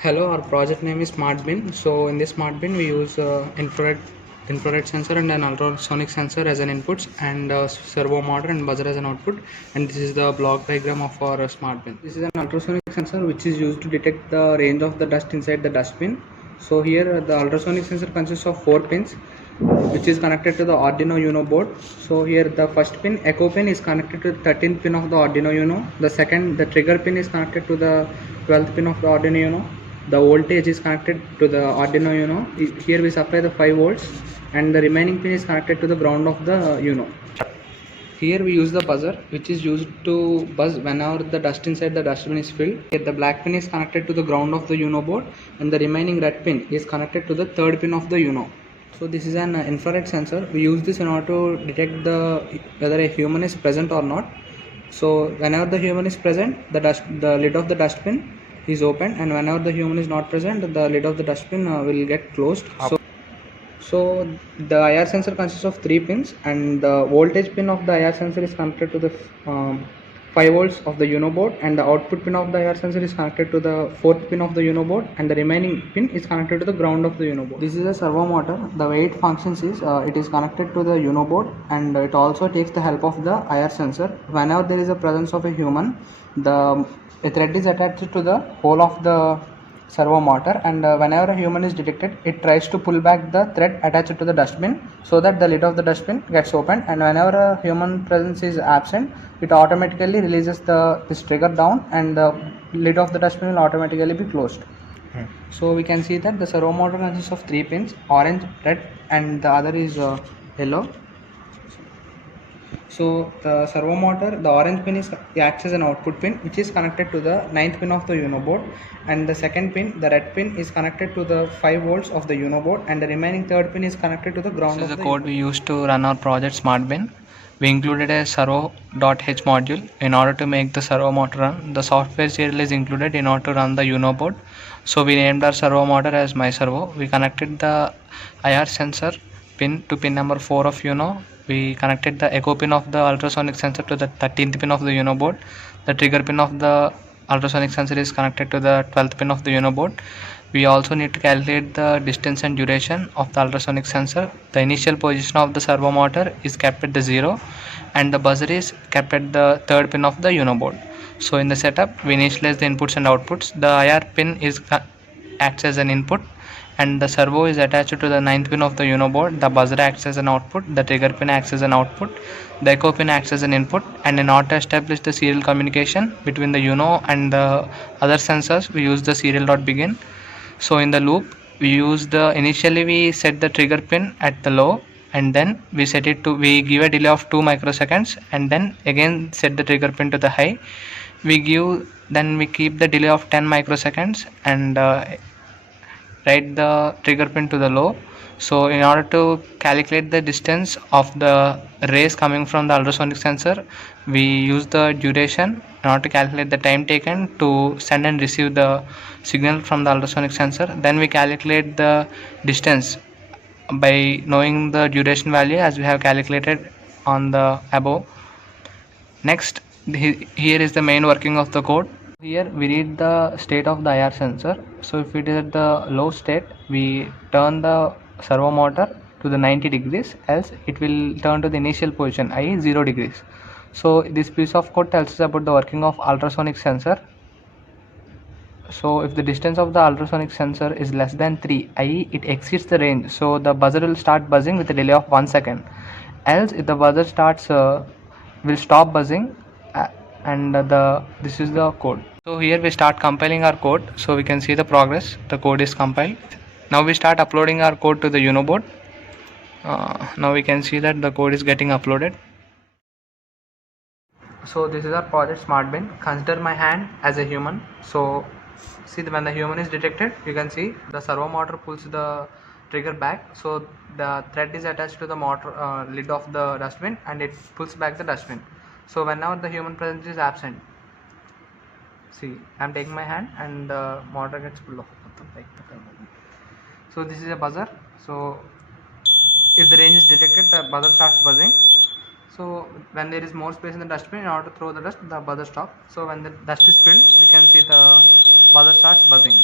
Hello, our project name is Smart Bin. So in this Smart Bin, we use infrared sensor and an ultrasonic sensor as an inputs and servo motor and buzzer as an output. And this is the block diagram of our Smart Bin. This is an ultrasonic sensor which is used to detect the range of the dust inside the dustbin. So here the ultrasonic sensor consists of 4 pins which is connected to the Arduino Uno board. So here the first pin, echo pin, is connected to the 13th pin of the Arduino Uno. The second, the trigger pin, is connected to the 12th pin of the Arduino Uno. The voltage is connected to the Arduino Uno. Here we supply the 5 volts and the remaining pin is connected to the ground of the Uno. Here we use the buzzer which is used to buzz whenever the dust inside the dustbin is filled. Here the black pin is connected to the ground of the Uno board and the remaining red pin is connected to the third pin of the Uno. So this is an infrared sensor. We use this in order to detect whether a human is present or not. So whenever the human is present, the lid of the dustbin is open, and whenever the human is not present, the lid of the dustbin will get closed. So the IR sensor consists of 3 pins, and the voltage pin of the IR sensor is connected to the 5 volts of the Uno board, and the output pin of the IR sensor is connected to the 4th pin of the Uno board, and the remaining pin is connected to the ground of the Uno board. This is a servo motor. The way it functions is it is connected to the Uno board, and it also takes the help of the IR sensor. Whenever there is a presence of a human, a thread is attached to the hole of the servo motor, and whenever a human is detected, it tries to pull back the thread attached to the dustbin so that the lid of the dustbin gets opened, and whenever a human presence is absent, it automatically releases this trigger down and the lid of the dustbin will automatically be closed. So we can see that the servo motor consists of 3 pins, orange, red, and the other is yellow. So the servo motor, the orange pin acts as an output pin which is connected to the 9th pin of the Uno board, and the second pin, the red pin, is connected to the 5 volts of the Uno board, and the remaining third pin is connected to the ground. This is the code we used to run our project Smart Bin. We included a servo.h module in order to make the servo motor run. The software serial is included in order to run the Uno board. So we named our servo motor as my servo. We connected the IR sensor pin to pin number 4 of Uno. We connected the echo pin of the ultrasonic sensor to the 13th pin of the Uno board. The trigger pin of the ultrasonic sensor is connected to the 12th pin of the Uno board. We also need to calculate the distance and duration of the ultrasonic sensor. The initial position of the servo motor is kept at the 0, and the buzzer is kept at the third pin of the Uno board. So in the setup, we initialize the inputs and outputs. The IR pin acts as an input, and the servo is attached to the 9th pin of the Uno board. The buzzer acts as an output, the trigger pin acts as an output, the echo pin acts as an input, and in order to establish the serial communication between the Uno and the other sensors, we use the serial.begin. So in the loop, initially we set the trigger pin at the low, and then we give a delay of 2 microseconds, and then again set the trigger pin to the high. We keep the delay of 10 microseconds and write the trigger pin to the low. So in order to calculate the distance of the rays coming from the ultrasonic sensor, we use the duration in order to calculate the time taken to send and receive the signal from the ultrasonic sensor. Then we calculate the distance by knowing the duration value as we have calculated on the above. Next, here is the main working of the code. Here we read the state of the IR sensor. So if it is at the low state, we turn the servo motor to the 90 degrees, else it will turn to the initial position, i.e. 0 degrees. So this piece of code tells us about the working of ultrasonic sensor. So if the distance of the ultrasonic sensor is less than 3, i.e. it exceeds the range, so the buzzer will start buzzing with a delay of 1 second. Else if the buzzer will stop buzzing, and this is the code. So here we start compiling our code, so we can see the progress. The code is compiled. Now we start uploading our code to the Uno board. Now we can see that the code is getting uploaded. So this is our project Smart Bin. Consider my hand as a human. So see, when the human is detected, you can see the servo motor pulls the trigger back, so the thread is attached to the motor lid of the dustbin, and it pulls back the dustbin. So whenever the human presence is absent, see, I am taking my hand and the motor gets pulled off. So this is a buzzer. So if the range is detected, the buzzer starts buzzing. So when there is more space in the dustbin, in order to throw the dust, the buzzer stops. So when the dust is filled, we can see the buzzer starts buzzing.